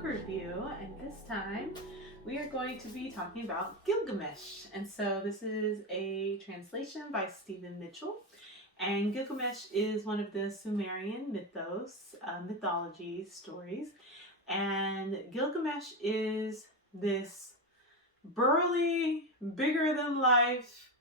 book review, and this time we are going to be talking about Gilgamesh. And so this is a translation by Stephen Mitchell. And Gilgamesh is one of the Sumerian mythology stories. And Gilgamesh is this burly, bigger than life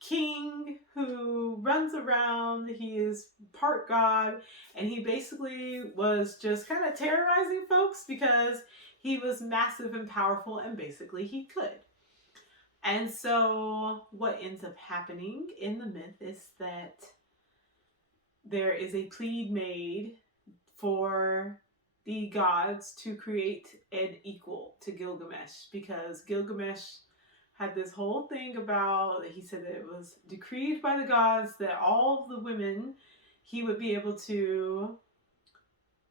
king who runs around. He is part god, and he basically was just kind of terrorizing folks because he was massive and powerful, and basically he could. And so what ends up happening in the myth is that there is a plea made for the gods to create an equal to Gilgamesh, because Gilgamesh had this whole thing about, he said that it was decreed by the gods that all of the women, he would be able to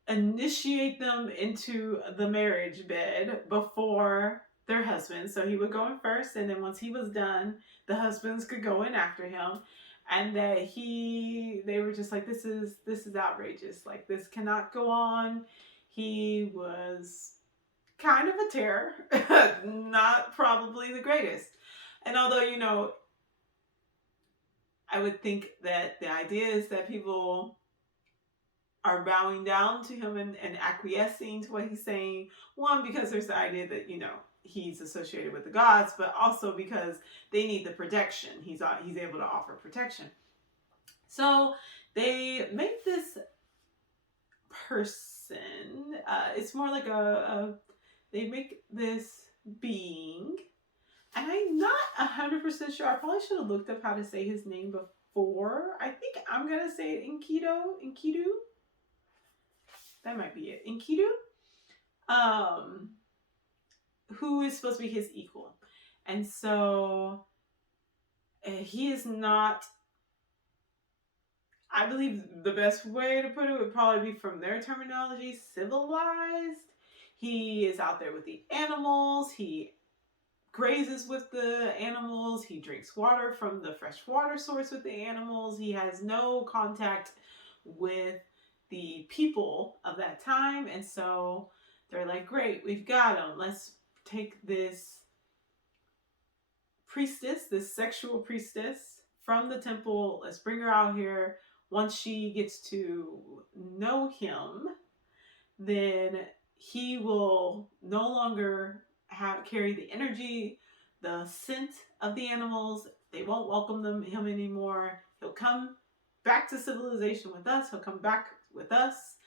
initiate them into the marriage bed before their husbands. So he would go in first, and then once he was done, the husbands could go in after him. And that they were just like, this is outrageous. Like, this cannot go on. He was kind of a terror, not probably the greatest. And although, I would think that the idea is that people are bowing down to him and acquiescing to what he's saying. One, because there's the idea that, he's associated with the gods, but also because they need the protection. He's able to offer protection. So they make this person, it's more like they make this being, and I'm not 100% sure. I probably should have looked up how to say his name before. I think I'm going to say it Enkidu. That might be it. Enkidu. Who is supposed to be his equal. And so he is not, I believe the best way to put it would probably be, from their terminology, civilized. He is out there with the animals. He grazes with the animals. He drinks water from the fresh water source with the animals. He has no contact with the people of that time. And so they're like, great, we've got him. Let's take this priestess, this sexual priestess from the temple. Let's bring her out here. Once she gets to know him, then he will no longer carry the energy, the scent of the animals. They won't welcome him anymore. He'll come back to civilization with us. He'll come back with us.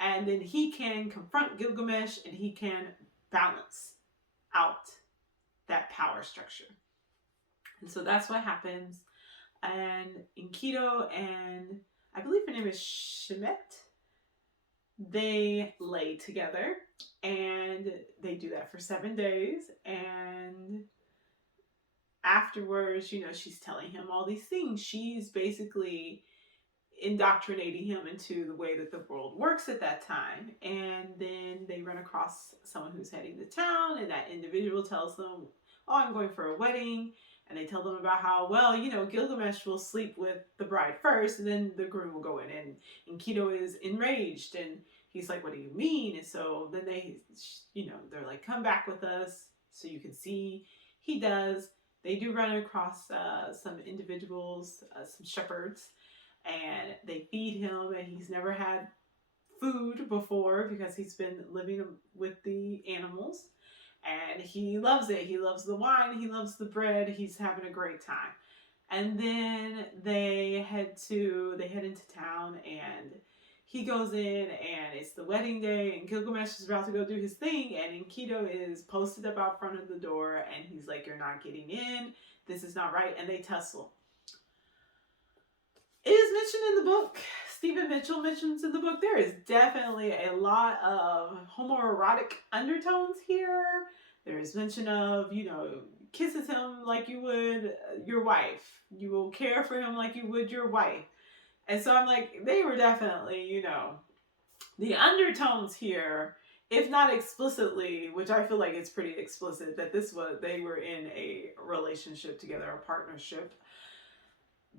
And then he can confront Gilgamesh, and he can balance out that power structure. And so that's what happens. And Enkidu and, I believe her name is Shemet, they lay together, and they do that for 7 days. And afterwards, she's telling him all these things. She's basically indoctrinating him into the way that the world works at that time. And then they run across someone who's heading to town, and that individual tells them, oh, I'm going for a wedding. And they tell them about how, well, Gilgamesh will sleep with the bride first, and then the groom will go in. And Enkidu is enraged, and he's like, what do you mean? And so then they're like, come back with us so you can see. He does. They do run across some individuals, some shepherds, and they feed him, and he's never had food before because he's been living with the animals. And he loves it. He loves the wine. He loves the bread. He's having a great time. And then they head into town, and he goes in, and it's the wedding day, and Gilgamesh is about to go do his thing, and Enkidu is posted up out front of the door, and he's like, you're not getting in. This is not right. And they tussle. It is mentioned in the book. Stephen Mitchell mentions in the book, there is definitely a lot of homoerotic undertones here. There is mention of, kisses him like you would your wife. You will care for him like you would your wife. And so I'm like, they were definitely, the undertones here, if not explicitly, which I feel like it's pretty explicit, that they were in a relationship together, a partnership.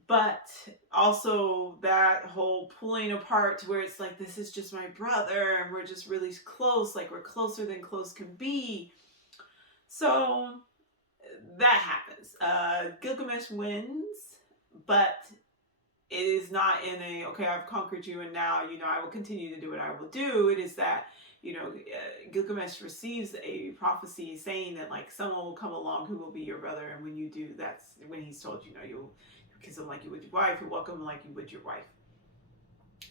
but also that whole pulling apart to where it's like, this is just my brother and we're just really close, like we're closer than close can be. So that happens. Gilgamesh wins, but it is not in a, okay, I've conquered you and now, I will continue to do what I will do. It is that, Gilgamesh receives a prophecy saying that, like, someone will come along who will be your brother. And when you do, that's when he's told, you'll kiss him like you would your wife, you'll welcome him like you would your wife.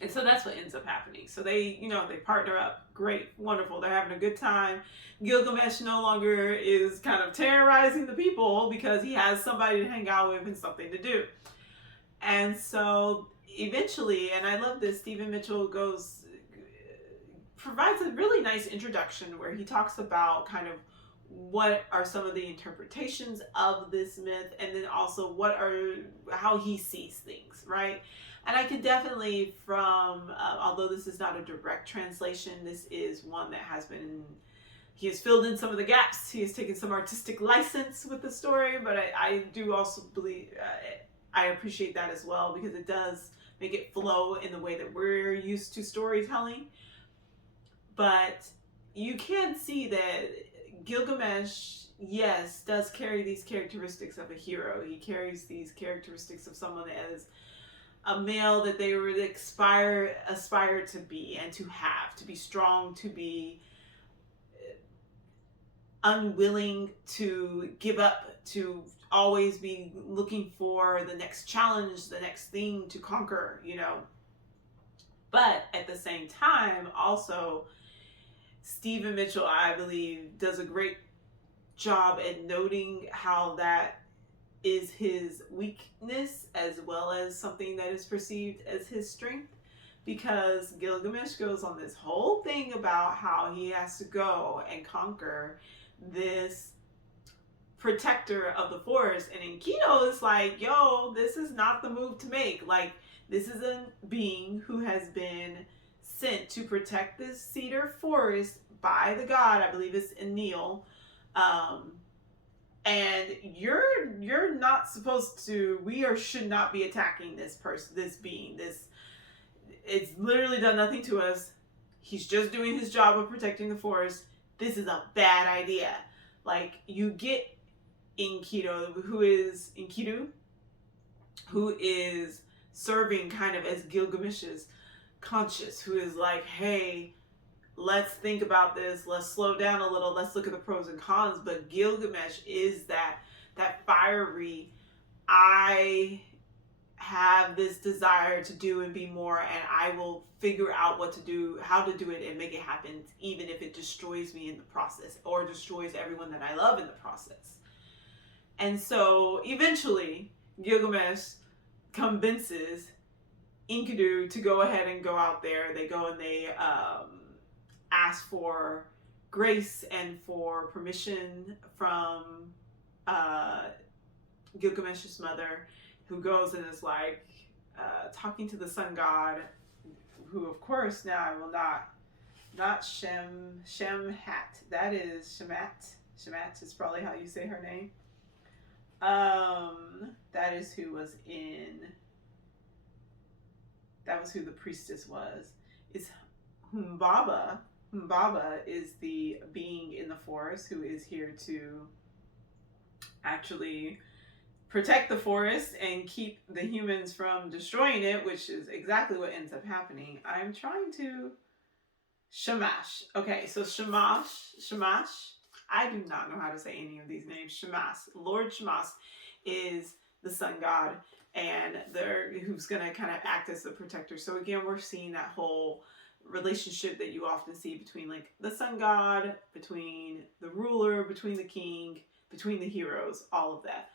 And so that's what ends up happening. So they partner up. Great, wonderful. They're having a good time. Gilgamesh no longer is kind of terrorizing the people because he has somebody to hang out with and something to do. And so eventually, and I love this, Stephen Mitchell provides a really nice introduction where he talks about kind of what are some of the interpretations of this myth, and then also how he sees things, right? And I could definitely, although this is not a direct translation, this is one that he has filled in some of the gaps. He has taken some artistic license with the story, but I do also believe, I appreciate that as well, because it does make it flow in the way that we're used to storytelling. But you can see that Gilgamesh, yes, does carry these characteristics of a hero. He carries these characteristics of someone as a male that they would aspire to be and to have, to be strong, to be unwilling to give up, to always be looking for the next challenge, the next thing to conquer, But at the same time, also, Stephen Mitchell, I believe, does a great job at noting how that is his weakness as well as something that is perceived as his strength. Because Gilgamesh goes on this whole thing about how he has to go and conquer this protector of the forest. And Enkidu is like, yo, this is not the move to make. Like, this is a being who has been sent to protect this cedar forest by the god, I believe it's Enlil. And you're not supposed to, should not be attacking this person, this being, it's literally done nothing to us. He's just doing his job of protecting the forest. This is a bad idea. Like, you get Enkidu, who is serving kind of as Gilgamesh's conscience, who is like, hey, let's think about this, let's slow down a little, let's look at the pros and cons. But Gilgamesh is that fiery, I have this desire to do and be more, and I will figure out what to do, how to do it, and make it happen, even if it destroys me in the process or destroys everyone that I love in the process. And so eventually Gilgamesh convinces Enkidu to go ahead and go out there. They go and they ask for grace and for permission from Gilgamesh's mother, who goes and is like talking to the sun god, who of course now I will not Shemhat. That is Shemat. Shemat is probably how you say her name. That is who was in. That was who the priestess was. Is Humbaba. Humbaba is the being in the forest who is here to actually protect the forest and keep the humans from destroying it, which is exactly what ends up happening. I'm trying to... Shamash. Okay, so Shamash. I do not know how to say any of these names. Shamash. Lord Shamash is the sun god, and who's going to kind of act as the protector. So again, we're seeing that whole relationship that you often see between like the sun god, between the ruler, between the king, between the heroes, all of that.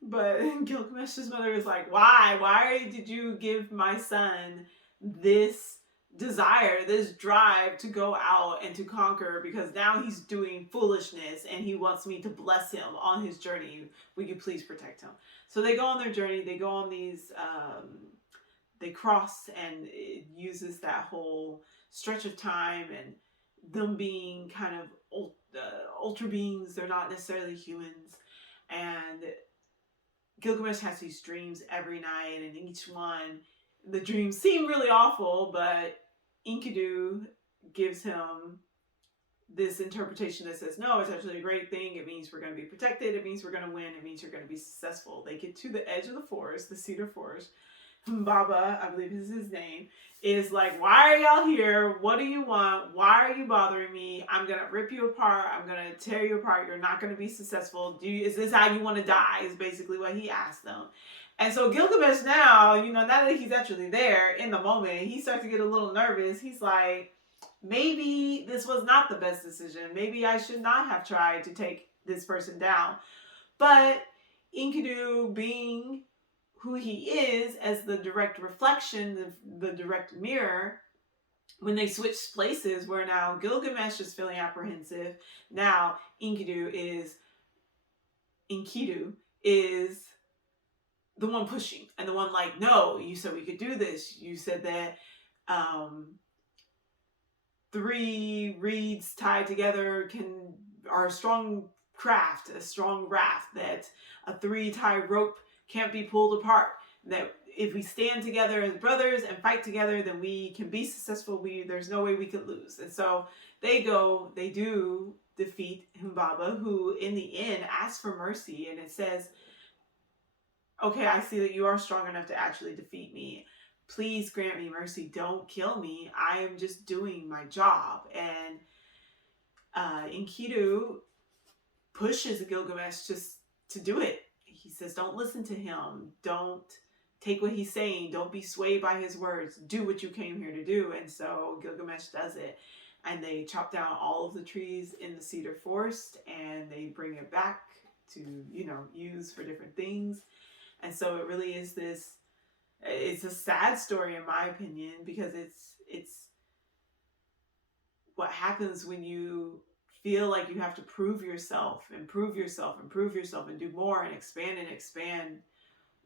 But Gilgamesh's mother is like, why did you give my son this desire, this drive to go out and to conquer? Because now he's doing foolishness and he wants me to bless him on his journey. Will you please protect him? So they go on their journey. They go on these they cross, and it uses that whole stretch of time and them being kind of ultra beings. They're not necessarily humans. And Gilgamesh has these dreams every night, and each one, the dreams seem really awful, but Enkidu gives him this interpretation that says, no, it's actually a great thing. It means we're going to be protected. It means we're going to win. It means you're going to be successful. They get to the edge of the forest, the cedar forest. Baba, I believe is his name, is like, why are y'all here? What do you want? Why are you bothering me? I'm going to rip you apart. I'm going to tear you apart. You're not going to be successful. Is this how you want to die? Is basically what he asked them. And so Gilgamesh now, now that he's actually there in the moment, he starts to get a little nervous. He's like, maybe this was not the best decision. Maybe I should not have tried to take this person down. But Enkidu, being who he is as the direct reflection, the direct mirror, when they switch places, where now Gilgamesh is feeling apprehensive, now Enkidu is the one pushing and the one like, no, you said we could do this. You said that 3 reeds tied together are a strong craft, a strong raft, that a 3-tie rope can't be pulled apart, that if we stand together as brothers and fight together, then we can be successful. There's no way we could lose. And so they do defeat Humbaba, who in the end asks for mercy, and it says, okay, I see that you are strong enough to actually defeat me. Please grant me mercy. Don't kill me. I am just doing my job. And Enkidu pushes Gilgamesh just to do it. He says, don't listen to him. Don't take what he's saying. Don't be swayed by his words. Do what you came here to do. And so Gilgamesh does it. And they chop down all of the trees in the cedar forest, and they bring it back to, use for different things. And so it really is it's a sad story in my opinion, because it's what happens when you feel like you have to prove yourself and do more and expand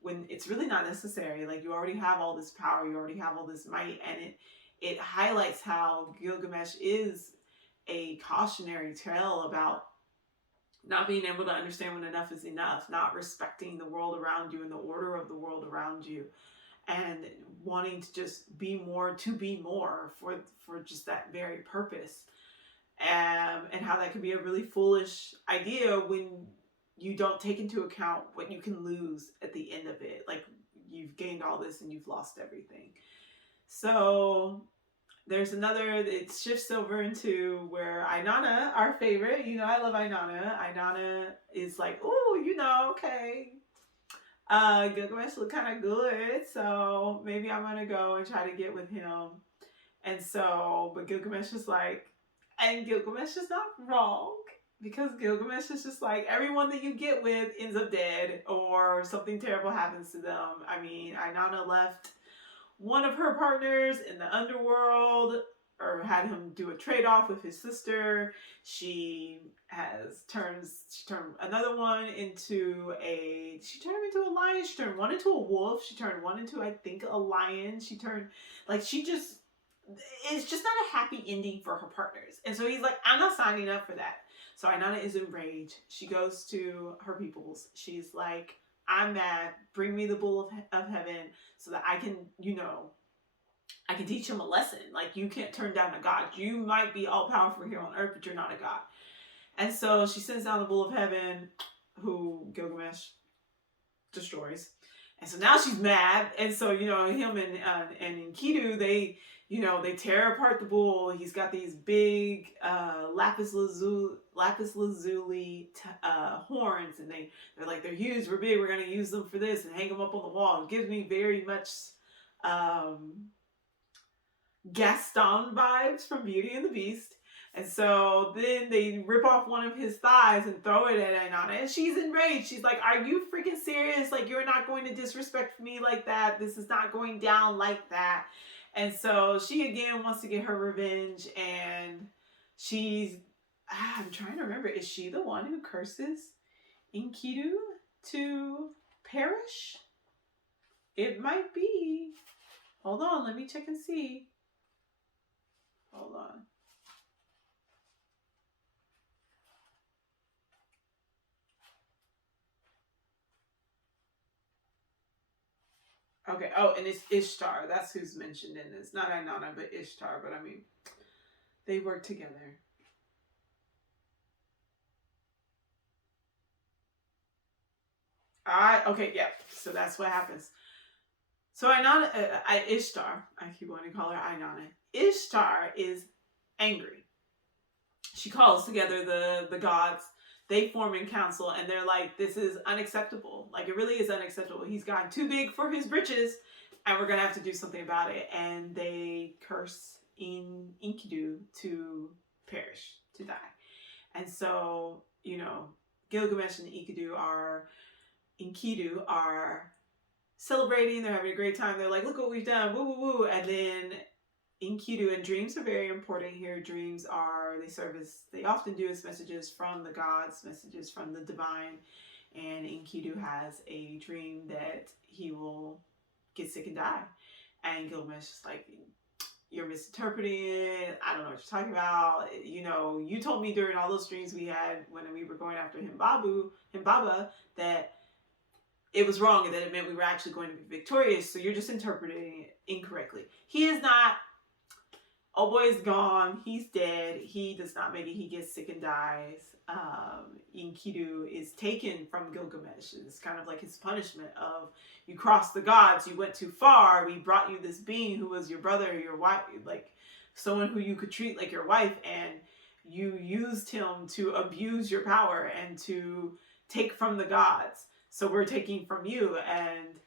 when it's really not necessary. Like, you already have all this power, you already have all this might, and it highlights how Gilgamesh is a cautionary tale about not being able to understand when enough is enough, not respecting the world around you and the order of the world around you, and wanting to just be more for just that very purpose. And how that can be a really foolish idea when you don't take into account what you can lose at the end of it. Like, you've gained all this and you've lost everything. So there's it shifts over into where Ainana, our favorite, I love Ainana. Ainana is like, oh, okay, Gilgamesh look kind of good, so maybe I'm gonna go and try to get with him. And so, but Gilgamesh is like, and Gilgamesh is not wrong, because Gilgamesh is just like, everyone that you get with ends up dead or something terrible happens to them. I mean, Ainana left one of her partners in the underworld, or had him do a trade-off with his sister. She turned another one into a lion. She turned one into a wolf. She turned one into, I think, a lion. It's just not a happy ending for her partners. And so he's like, I'm not signing up for that. So Ainana is enraged. She goes to her peoples. She's like, I'm mad. Bring me the bull of heaven so that I can, I can teach him a lesson. Like, you can't turn down a god. You might be all powerful here on earth, but you're not a god. And so she sends down the bull of heaven, who Gilgamesh destroys. And so now she's mad. And so, him and Enkidu, they tear apart the bull. He's got these big lapis lazuli horns, and they're like, they're huge, we're big, we're going to use them for this, and hang them up on the wall. It gives me very much Gaston vibes from Beauty and the Beast. And so then they rip off one of his thighs and throw it at Ainana, and she's enraged. She's like, are you freaking serious? Like, you're not going to disrespect me like that. This is not going down like that. And so she again wants to get her revenge, and I'm trying to remember, is she the one who curses Enkidu to perish? It might be. Hold on, let me check and see. Hold on. Okay. Oh, and it's Ishtar. That's who's mentioned in this. Not Inanna, but Ishtar. But I mean, they work together. Okay, yeah. So that's what happens. So Inanna, Ishtar. I keep wanting to call her Inanna. Ishtar is angry. She calls together the gods. They form in council, and they're like, "This is unacceptable. Like, it really is unacceptable. He's gotten too big for his britches, and we're gonna have to do something about it." And they curse in Enkidu to perish, to die. And so, Gilgamesh and Enkidu are celebrating. They're having a great time. They're like, "Look what we've done, woo woo woo!" And then Enkidu, and dreams are very important here. Dreams they often do as messages from the gods, messages from the divine. And Enkidu has a dream that he will get sick and die. And Gilgamesh is like, "You're misinterpreting it. I don't know what you're talking about. You told me during all those dreams we had when we were going after Himbaba, that it was wrong and that it meant we were actually going to be victorious. So you're just interpreting it incorrectly." He is not. Oh boy is gone. He's dead. He does not make it. He gets sick and dies. Enkidu is taken from Gilgamesh. It's kind of like his punishment of, you crossed the gods, you went too far, we brought you this being who was your brother, your wife, like someone who you could treat like your wife, and you used him to abuse your power and to take from the gods. So we're taking from you. And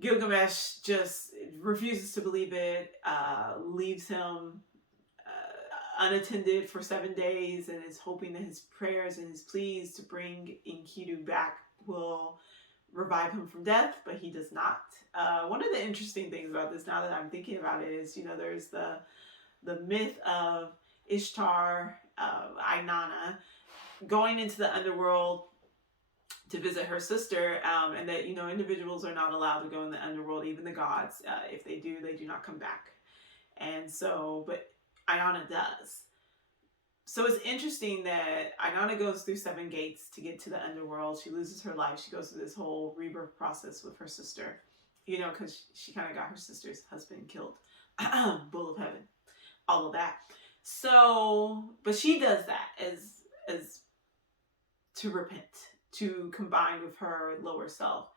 Gilgamesh just refuses to believe it, leaves him unattended for 7 days, and is hoping that his prayers and his pleas to bring Enkidu back will revive him from death, but he does not. One of the interesting things about this, now that I'm thinking about it, is, there's the myth of Ishtar, Inanna, going into the underworld to visit her sister, and that individuals are not allowed to go in the underworld, even the gods. If they do, they do not come back. And so, but Inanna does. So it's interesting that Inanna goes through 7 gates to get to the underworld. She loses her life. She goes through this whole rebirth process with her sister, because she kind of got her sister's husband killed. Bull of heaven, all of that. So, but she does that as to repent, to combine with her lower self.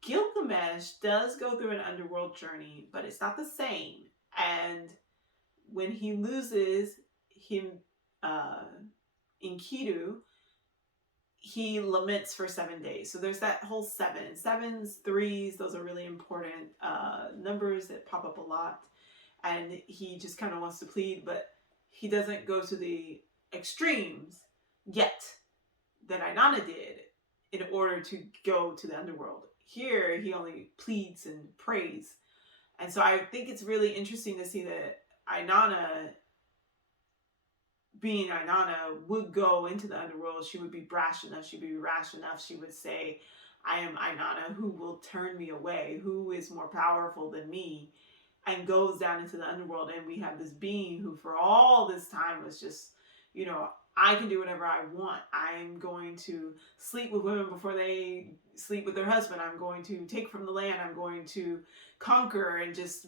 Gilgamesh does go through an underworld journey, but it's not the same. And when he loses him, Enkidu, he laments for 7 days. So there's that whole 7. 7s, 3s, those are really important numbers that pop up a lot. And he just kind of wants to plead, but he doesn't go to the extremes yet that Inanna did in order to go to the underworld. Here, he only pleads and prays. And so I think it's really interesting to see that Inanna, being Inanna, would go into the underworld. She would be brash enough. She'd be rash enough. She would say, "I am Inanna. Who will turn me away? Who is more powerful than me?" And goes down into the underworld. And we have this being who for all this time was just, I can do whatever I want. I'm going to sleep with women before they sleep with their husband. I'm going to take from the land. I'm going to conquer and just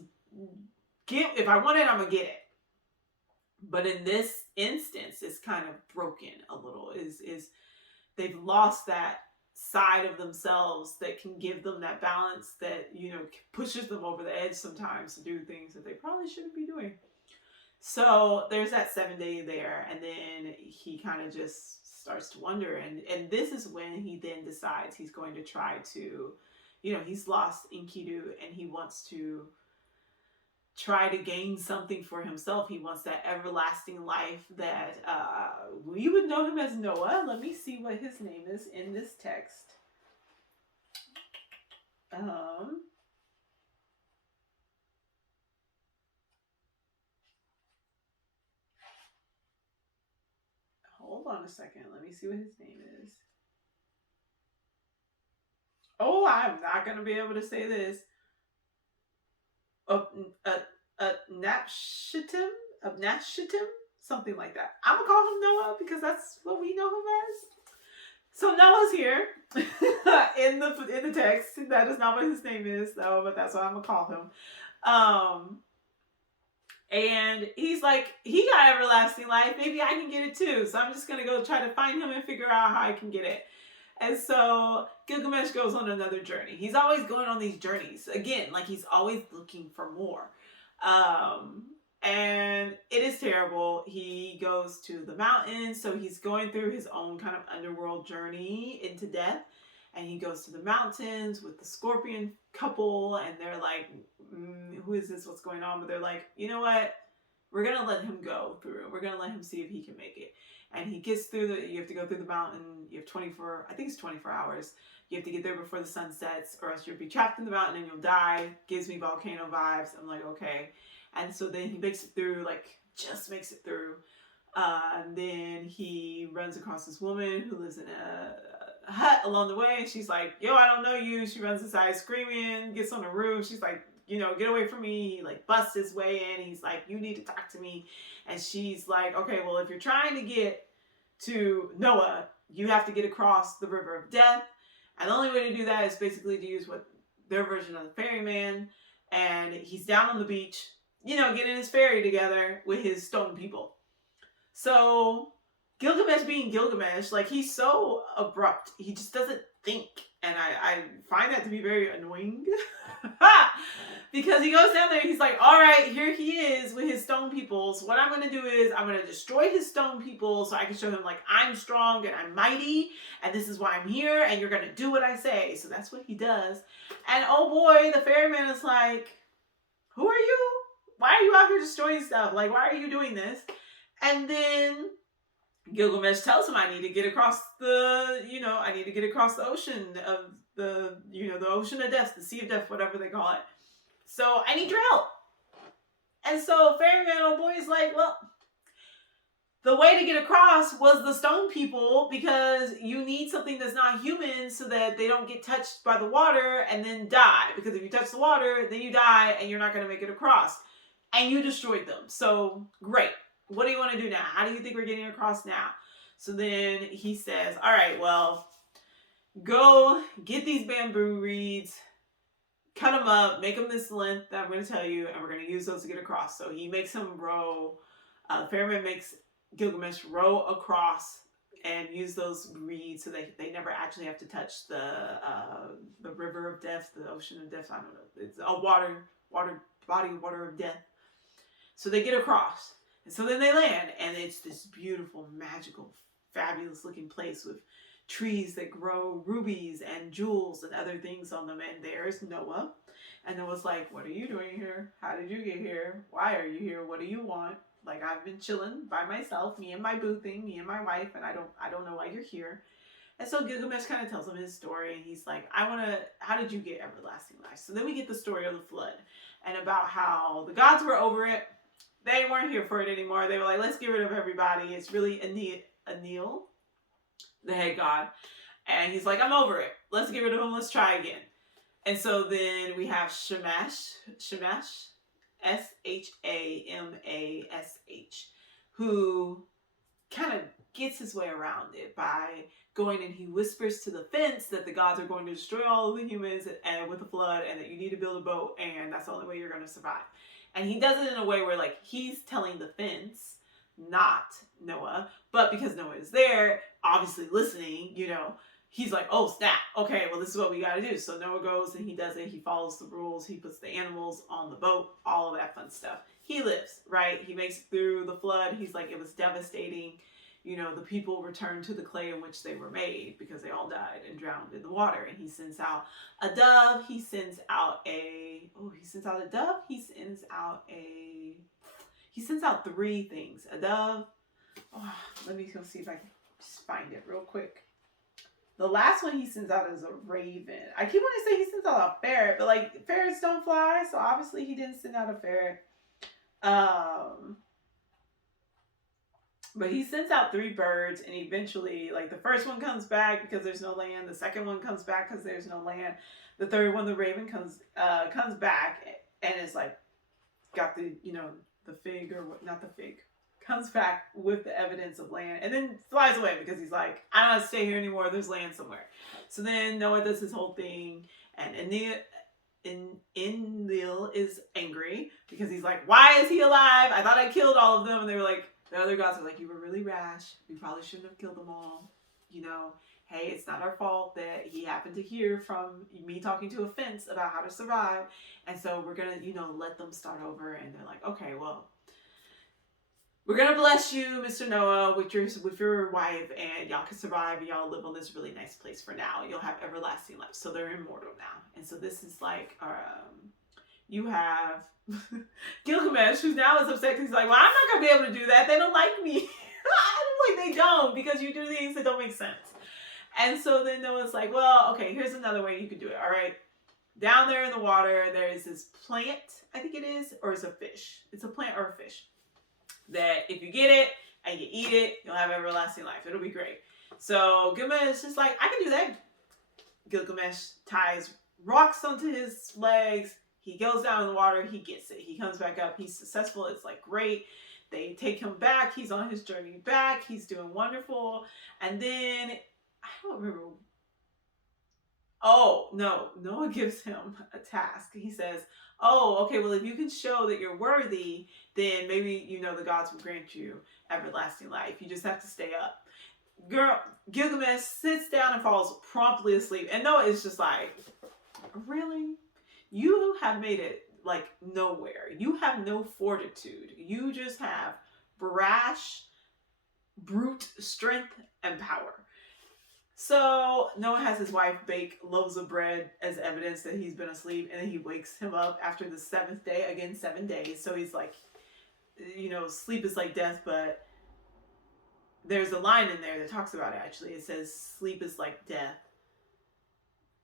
get, if I want it, I'm going to get it. But in this instance, it's kind of broken a little. Is they've lost that side of themselves that can give them that balance that, pushes them over the edge sometimes to do things that they probably shouldn't be doing. So there's that 7 day there, and then he kind of just starts to wonder, and this is when he then decides he's going to try to, he's lost Enkidu, and he wants to try to gain something for himself. He wants that everlasting life that we would know him as Noah. Let me see what his name is in this text. Hold on a second. Let me see what his name is. Oh, I'm not going to be able to say this. Napshitim? Napshitim? Something like that. I'm going to call him Noah because that's what we know him as. So Noah's here in the text. That is not what his name is, though, but that's what I'm gonna call him. Um, and he's like, he got everlasting life. Maybe I can get it too. So I'm just gonna go try to find him and figure out how I can get it. And so Gilgamesh goes on another journey. He's always going on these journeys. Again, like he's always looking for more. Um, and it is terrible. He goes to the mountains. So he's going through his own kind of underworld journey into death. And he goes to the mountains with the scorpion couple. And they're like, who is this? What's going on? But they're like, you know what? We're going to let him go through. We're going to let him see if he can make it. And he gets through you have to go through the mountain. You have 24, I think it's 24 hours. You have to get there before the sun sets or else you'll be trapped in the mountain and you'll die. Gives me volcano vibes. I'm like, okay. And so then he makes it through, like just makes it through. And then he runs across this woman who lives in a hut along the way. And she's like, yo, I don't know you. She runs inside screaming, gets on the roof. She's like, you know, get away from me. He like busts his way in. He's like, you need to talk to me. And she's like, okay, well, if you're trying to get to Noah, you have to get across the river of death. And the only way to do that is basically to use what their version of the ferryman. And he's down on the beach, you know, getting his ferry together with his stone people. So Gilgamesh being Gilgamesh, like he's so abrupt. He just doesn't think. And I find that to be very annoying. Because he goes down there, he's like, all right, here he is with his stone people. So what I'm going to do is I'm going to destroy his stone people so I can show him like I'm strong and I'm mighty and this is why I'm here and you're going to do what I say. So that's what he does. And oh boy, the ferryman is like, who are you? Why are you out here destroying stuff? Like, why are you doing this? And then Gilgamesh tells him I need to get across I need to get across the ocean of the ocean of death, the sea of death, whatever they call it. So I need your help. And so Ferryman, old boy, is like, well, the way to get across was the stone people because you need something that's not human so that they don't get touched by the water and then die. Because if you touch the water, then you die and you're not going to make it across. And you destroyed them. So great. What do you want to do now? How do you think we're getting across now? So then he says, all right, well, go get these bamboo reeds, cut them up, make them this length that I'm going to tell you, and we're going to use those to get across. So he makes him row. Ferryman makes Gilgamesh row across and use those reeds so that they never actually have to touch the river of death, the ocean of death. I don't know. It's a body of water of death. So they get across. And so then they land, and it's this beautiful, magical, fabulous looking place with trees that grow rubies and jewels and other things on them. And there's Noah. And Noah's like, what are you doing here? How did you get here? Why are you here? What do you want? Like, I've been chilling by myself, me and my boo thing, me and my wife, and I don't know why you're here. And so Gilgamesh kind of tells him his story, and he's like, how did you get everlasting life? So then we get the story of the flood and about how the gods were over it. They weren't here for it anymore. They were like, let's get rid of everybody. It's really Enlil, the head god. And he's like, I'm over it. Let's get rid of him. Let's try again. And so then we have Shamash, Shamash, who kind of gets his way around it by going and he whispers to the fence that the gods are going to destroy all of the humans and with the flood and that you need to build a boat and that's the only way you're going to survive. And he does it in a way where like he's telling the fence, not Noah, but because Noah is there, obviously listening, he's like, oh snap, okay, well this is what we got to do. So Noah goes and he does it. He follows the rules. He puts the animals on the boat, all of that fun stuff. He lives, right? He makes it through the flood. He's like, it was devastating. The people returned to the clay in which they were made because they all died and drowned in the water. And he sends out a dove. He sends out a dove. He sends out three things. A dove. Oh, let me go see if I can just find it real quick. The last one he sends out is a raven. I keep wanting to say he sends out a ferret, but like ferrets don't fly, so obviously he didn't send out a ferret. But he sends out three birds, and eventually, like, the first one comes back because there's no land. The second one comes back because there's no land. The third one, the raven, comes back, and it's like, got the, the fig, or what, not the fig. comes back with the evidence of land, and then flies away because he's like, I don't have to stay here anymore. There's land somewhere. So then Noah does his whole thing, and Enlil is angry because he's like, why is he alive? I thought I killed all of them. And they were like, the other gods are like, you were really rash. We probably shouldn't have killed them all. You know, hey, it's not our fault that he happened to hear from me talking to a fence about how to survive. And so we're going to, let them start over. And they're like, okay, well, we're going to bless you, Mr. Noah, with your wife, and y'all can survive, and y'all live on this really nice place for now. You'll have everlasting life. So they're immortal now. And so this is like, you have Gilgamesh, who now is upset because he's like, well, I'm not going to be able to do that. They don't like me. I'm like, they don't, because you do things that don't make sense. And so then Noah's like, well, okay, here's another way you could do it. All right. Down there in the water, there is this plant, I think it is, or it's a fish. It's a plant or a fish that if you get it and you eat it, you'll have everlasting life. It'll be great. So Gilgamesh is like, I can do that. Gilgamesh ties rocks onto his legs. He goes down in the water. He gets it. He comes back up. He's successful. It's like great. They take him back. He's on his journey back. He's doing wonderful. And then, I don't remember. Oh, no. Noah gives him a task. He says, oh, okay, well, if you can show that you're worthy, then maybe, the gods will grant you everlasting life. You just have to stay up. Gilgamesh sits down and falls promptly asleep. And Noah is just like, really? You have made it like nowhere. You have no fortitude. You just have brash, brute strength and power. So Noah has his wife bake loaves of bread as evidence that he's been asleep, and then he wakes him up after the 7th day, again 7 days. So he's like, sleep is like death, but there's a line in there that talks about it actually. It says sleep is like death,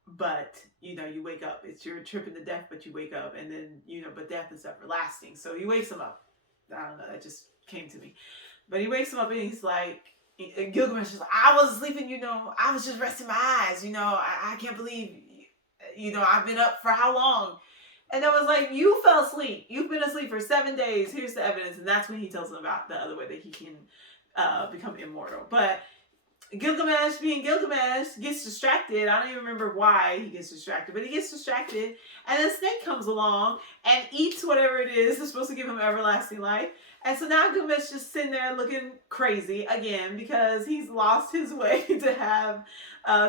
but you wake up. It's your tripping to death, but you wake up, and then but death is everlasting. So he wakes him up. I don't know, that just came to me. But he wakes him up and he's like, Gilgamesh is like, I was sleeping, I was just resting my eyes, I can't believe, I've been up for how long? And I was like, you fell asleep. You've been asleep for 7 days. Here's the evidence. And that's when he tells him about the other way that he can become immortal. But Gilgamesh, being Gilgamesh, gets distracted. I don't even remember why he gets distracted, but he gets distracted. And then a snake comes along and eats whatever it is that's supposed to give him everlasting life. And so now Gilgamesh just sitting there looking crazy again because he's lost his way to have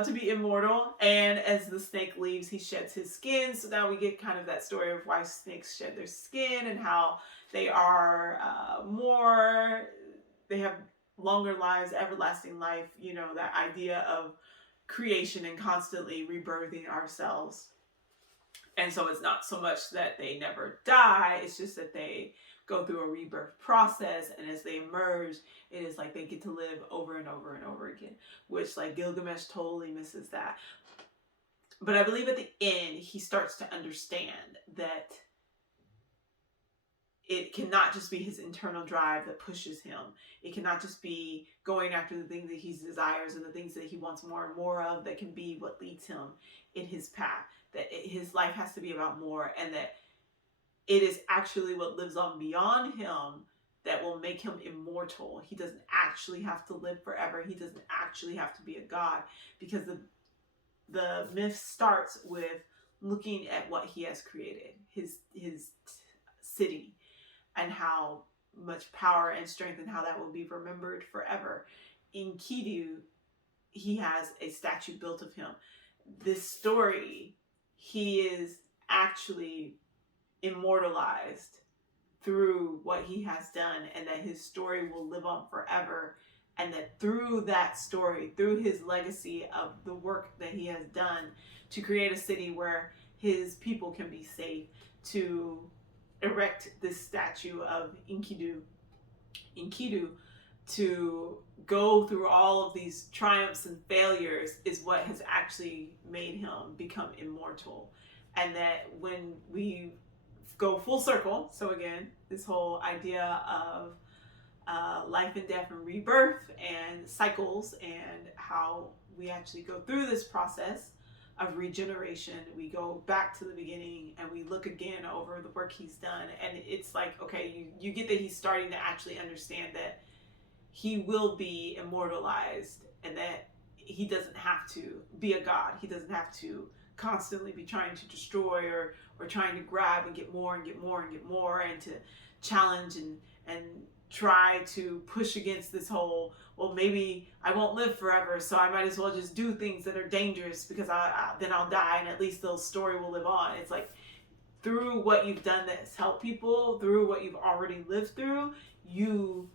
to be immortal. And as the snake leaves, he sheds his skin. So now we get kind of that story of why snakes shed their skin and how they are they have longer lives, everlasting life, that idea of creation and constantly rebirthing ourselves. And so it's not so much that they never die, it's just that they go through a rebirth process, and as they emerge, it is like they get to live over and over and over again, which like Gilgamesh totally misses that. But I believe at the end, he starts to understand that it cannot just be his internal drive that pushes him. It cannot just be going after the things that he desires and the things that he wants more and more of that can be what leads him in his path. That his life has to be about more, and that it is actually what lives on beyond him that will make him immortal. He doesn't actually have to live forever. He doesn't actually have to be a god, because the myth starts with looking at what he has created, his city, and how much power and strength and how that will be remembered forever. In Enkidu, he has a statue built of him. This story, he is actually immortalized through what he has done, and that his story will live on forever, and that through that story, through his legacy of the work that he has done to create a city where his people can be safe, to erect this statue of Enkidu, to go through all of these triumphs and failures, is what has actually made him become immortal. And that when we go full circle, so again, this whole idea of life and death and rebirth and cycles, and how we actually go through this process of regeneration. We go back to the beginning and we look again over the work he's done. And it's like, okay, you get that he's starting to actually understand that he will be immortalized and that he doesn't have to be a god. He doesn't have to constantly be trying to destroy or trying to grab and get more and get more and get more, and to challenge and try to push against this whole, well, maybe I won't live forever, so I might as well just do things that are dangerous because then I'll die and at least the story will live on. It's like, through what you've done that has helped people, through what you've already lived through, you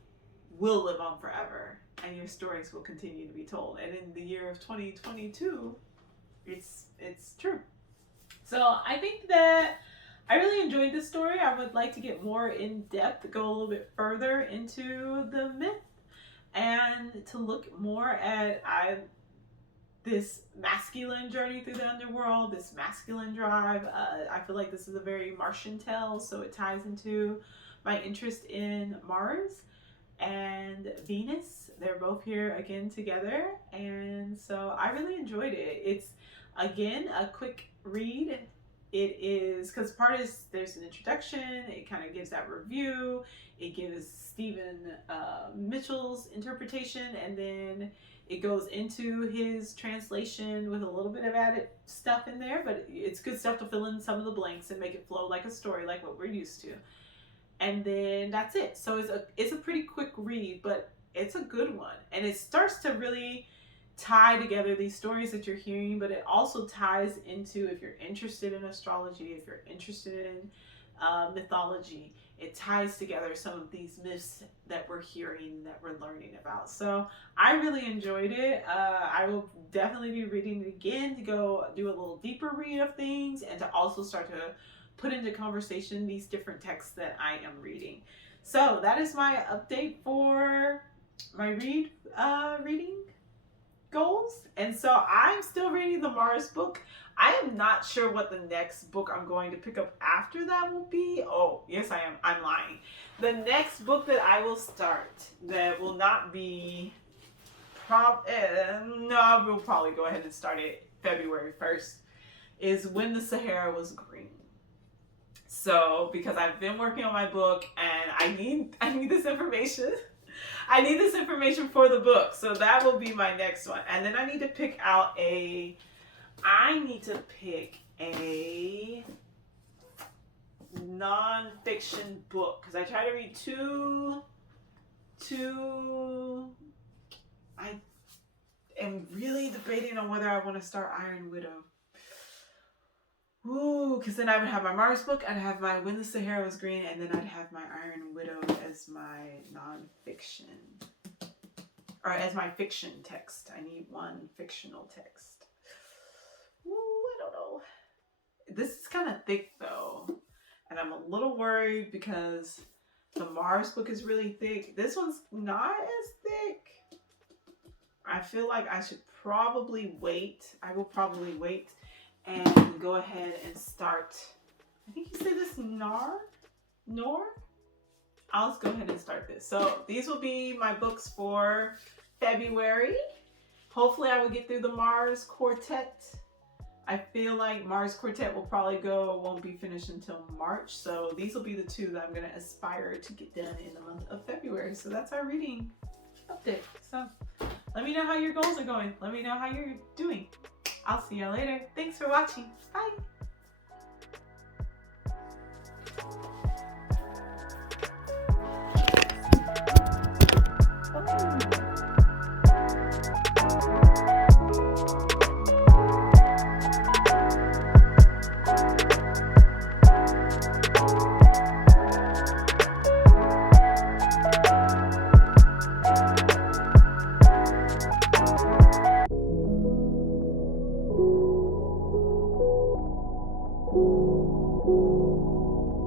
will live on forever and your stories will continue to be told. And in the year of 2022, it's true. So I think that I really enjoyed this story. I would like to get more in depth, go a little bit further into the myth, and to look more at this masculine journey through the underworld, this masculine drive. I feel like this is a very Martian tale, so it ties into my interest in Mars and Venus. They're both here again together, and so I really enjoyed it. It's, again, a quick read. It is, because part is there's an introduction, it kind of gives that review, it gives Stephen Mitchell's interpretation, and then it goes into his translation with a little bit of added stuff in there, but it's good stuff to fill in some of the blanks and make it flow like a story, like what we're used to. And then that's it. So it's a pretty quick read, but it's a good one, and it starts to really tie together these stories that you're hearing, but it also ties into, if you're interested in astrology, if you're interested in mythology, it ties together some of these myths that we're hearing, that we're learning about. So I really enjoyed it. I will definitely be reading it again to go do a little deeper read of things, and to also start to put into conversation these different texts that I am reading. So that is my update for my reading goals. And so I'm still reading the Mars book. I am not sure what the next book I'm going to pick up after that will be. Oh, yes, I am. I'm lying. The next book that I will start, that will not be no, we'll probably go ahead and start it February 1st, is When the Sahara Was Green. So, because I've been working on my book and I need this information. I need this information for the book. So that will be my next one. And then I need to pick a non-fiction book, because I try to read two. I am really debating on whether I want to start Iron Widow. Ooh, because then I would have my Mars book, I'd have my When the Sahara Was Green, and then I'd have my Iron Widow as my non-fiction, or as my fiction text. I need one fictional text. Ooh, I don't know. This is kind of thick though, and I'm a little worried because the Mars book is really thick. This one's not as thick. I feel like I should probably wait. I will probably wait and go ahead and start. I think you say this Nor? I'll just go ahead and start this. So these will be my books for February. Hopefully I will get through the Mars Quartet. I feel like Mars Quartet won't be finished until March. So these will be the two that I'm going to aspire to get done in the month of February. So that's our reading update. So let me know how your goals are going. Let me know how you're doing. I'll see y'all later. Thanks for watching. Bye.